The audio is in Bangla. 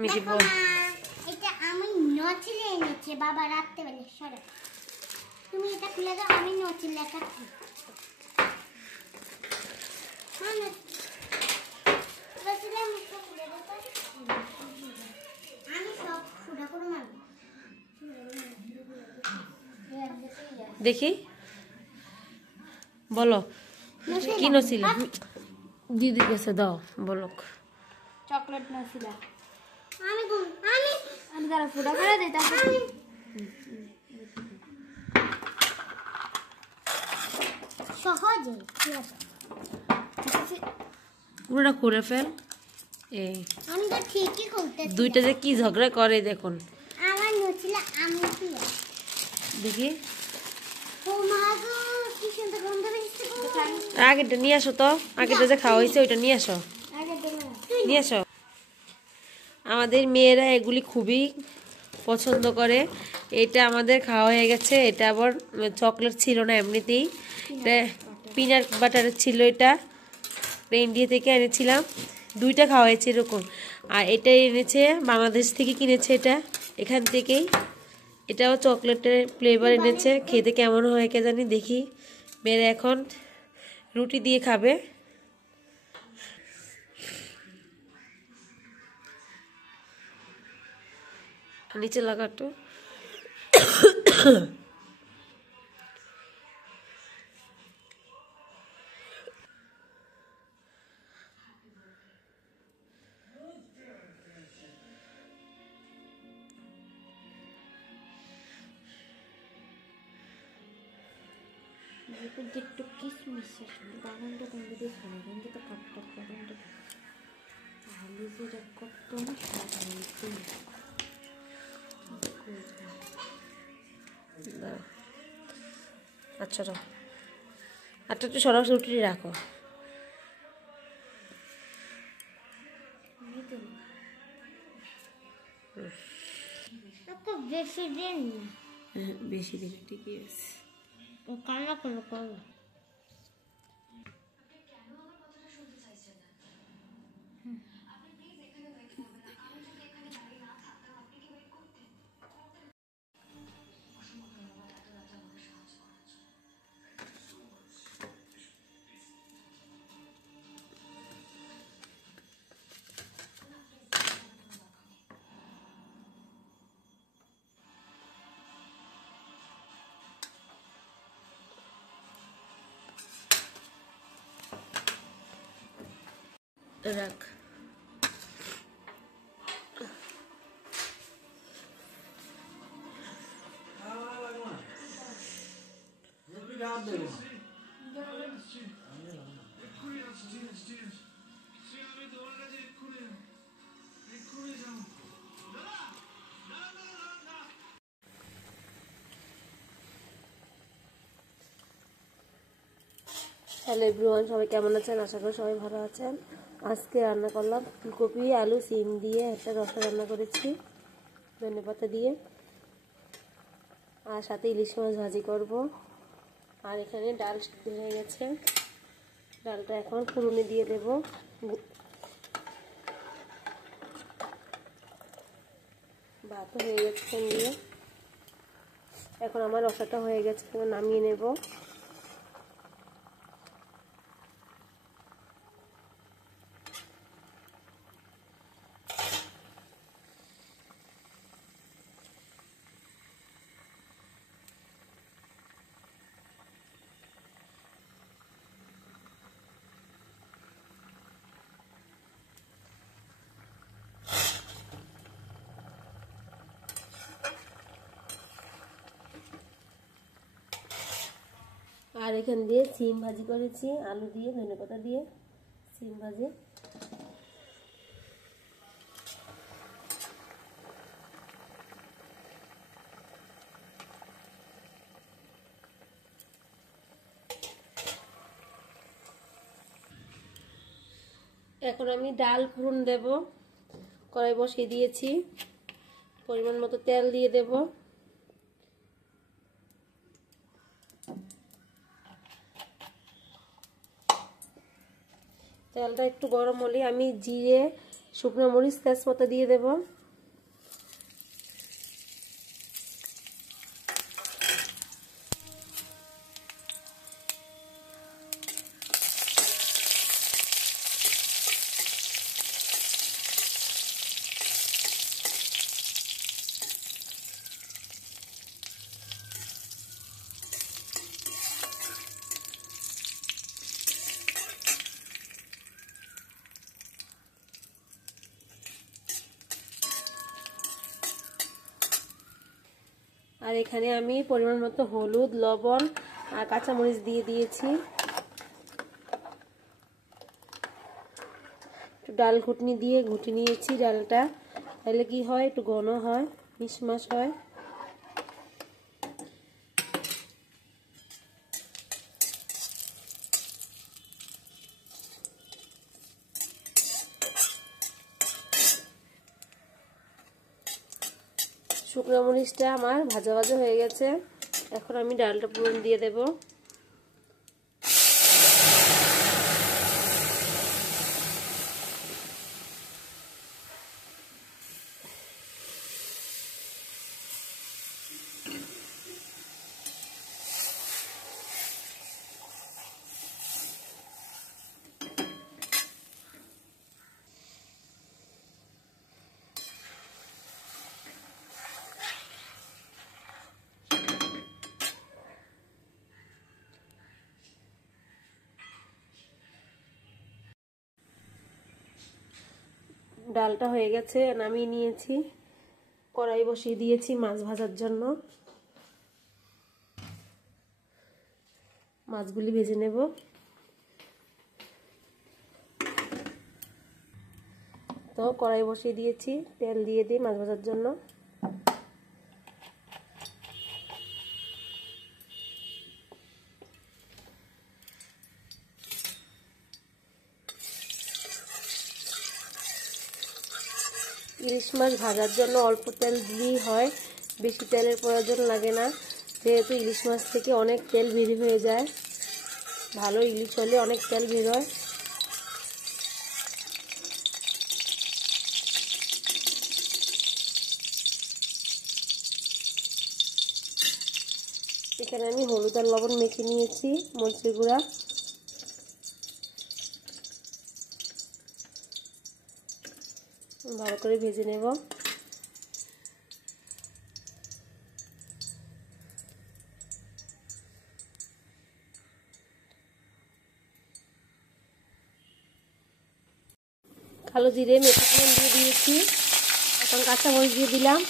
মিটি বল। এটা আমি নচিলে এনেছি বাবা রাতে বেলা সরে। তুমি এটা খুলে দাও, আমি নচিলে কাটছি। মানে নচিলে আমি তো খুলে দাও তো। আমি সব ফুটা করে মারব। দেখি বলো কি নছিল দিদির কাছে দাও বলো। চকলেট নছিল। আমি আমি আমি তারা ফুটা করে দেই তারপর সহজে পুরোটা করে ফেল। এই আমি তো ঠিকই করতেছি। দুইটা যে কি ঝগড়া করে দেখুন। আমার নছিল আমি কি দেখি ও মা গো কি সুন্দর গন্ধ বেরোচ্ছে গো। আগেরটা নিয়ে আসো তো, আগেরটা যে খাওয়া হয়েছে ওইটা নিয়ে আসো, নিয়ে আসো। আমাদের মেয়েরা এগুলি খুবই পছন্দ করে। এটা আমাদের খাওয়া হয়ে গেছে। এটা আবার চকলেট ছিল না, এমনিতেই এটা পিনাট বাটারের ছিল। এটা ইন্ডিয়া থেকে এনেছিলাম, দুইটা খাওয়া হয়েছে এরকম। আর এটা এনেছে বাংলাদেশ থেকে, কিনেছে এটা এখান থেকেই। এটাও চকলেটের ফ্লেভার এনেছে। খেতে কেমন হয় কে জানি। দেখি মেয়েরা এখন রুটি দিয়ে খাবে। নিচে লাগাটো একটু কিসমিস বাগানটা তোমাদের দিয়ে শোনা কিন্তু তো কাটটা বাগানটা আলু যেটা কত না স্বাদ হয়েছে। আচ্ছা আচ্ছা একটু সরাস রুটি রাখো। বেশি দিন বেশি দিন ঠিকই আছে। কান্না করলো করো। রাখ। হ্যালো এভরিওয়ান, সবাই কেমন আছেন? আশা করি সবাই ভালো আছেন। আজকে রান্না করলাম ফুলকপি আলু সিম দিয়ে একটা রসা রান্না করেছি ধনেপাতা দিয়ে, আর সাথে ইলিশ মাছ ভাজি করব। আর এখানে ডাল সিদ্ধ হয়ে গেছে, ডালটা এখন ফুরুনে দিয়ে দেব। ভাত হয়ে গেছে দিয়ে, এখন আমার রসাটা হয়ে গেছে, নামিয়ে নেব। আর এখান দিয়ে সিম ভাজি করেছি, আলু দিয়ে ধনেপাতা দিয়ে সিম ভাজি। এখন আমি ডাল ফোড়ন দেব। কড়াই বসিয়ে দিয়েছি, পরিমাণ মতো তেল দিয়ে দেব। তেলটা একটু গরম হলে আমি জিরে শুকনো মরিচ তেজপাতা দিয়ে দেব। আর এখানে আমি পরিমাণ মতো হলুদ, লবণ আর কাঁচামরিচ দিয়ে দিয়েছি। একটু ডাল ঘুটনি দিয়ে ঘুটে নিয়েছি ডালটা, তাহলে কি হয় একটু ঘন হয়, মিশমাশ হয়। শুকনো মরিচটা আমার ভাজা ভাজা হয়ে গেছে, এখন আমি ডালটা পুরো দিয়ে দেব। ডালটা হয়ে গেছে, নামিয়ে নিয়েছি। কড়াই বসিয়ে দিয়েছি মাছ ভাজার জন্য। মাছগুলি ভেজে নেব। তো কড়াই বসিয়ে দিয়েছি, তেল দিয়ে দিই মাছ ভাজার জন্য। ইলিশ মাছ ভাজার জন্য অল্প তেল দিলেই হয়, বেশি তেলের প্রয়োজন লাগে না, যেহেতু ইলিশ মাছ থেকে অনেক তেল বের হয়ে যায়। ভালো ইলিশ হলে অনেক তেল বের হয়। এখানে আমি হলুদ আর লবণ মেখে নিয়েছি, মরিচের গুঁড়া। ভালো করে ভেজে নেব। কালো জিরে মেথি দিয়ে দিয়েছি, এখন কাঁচামরিচ দিয়ে দিলাম।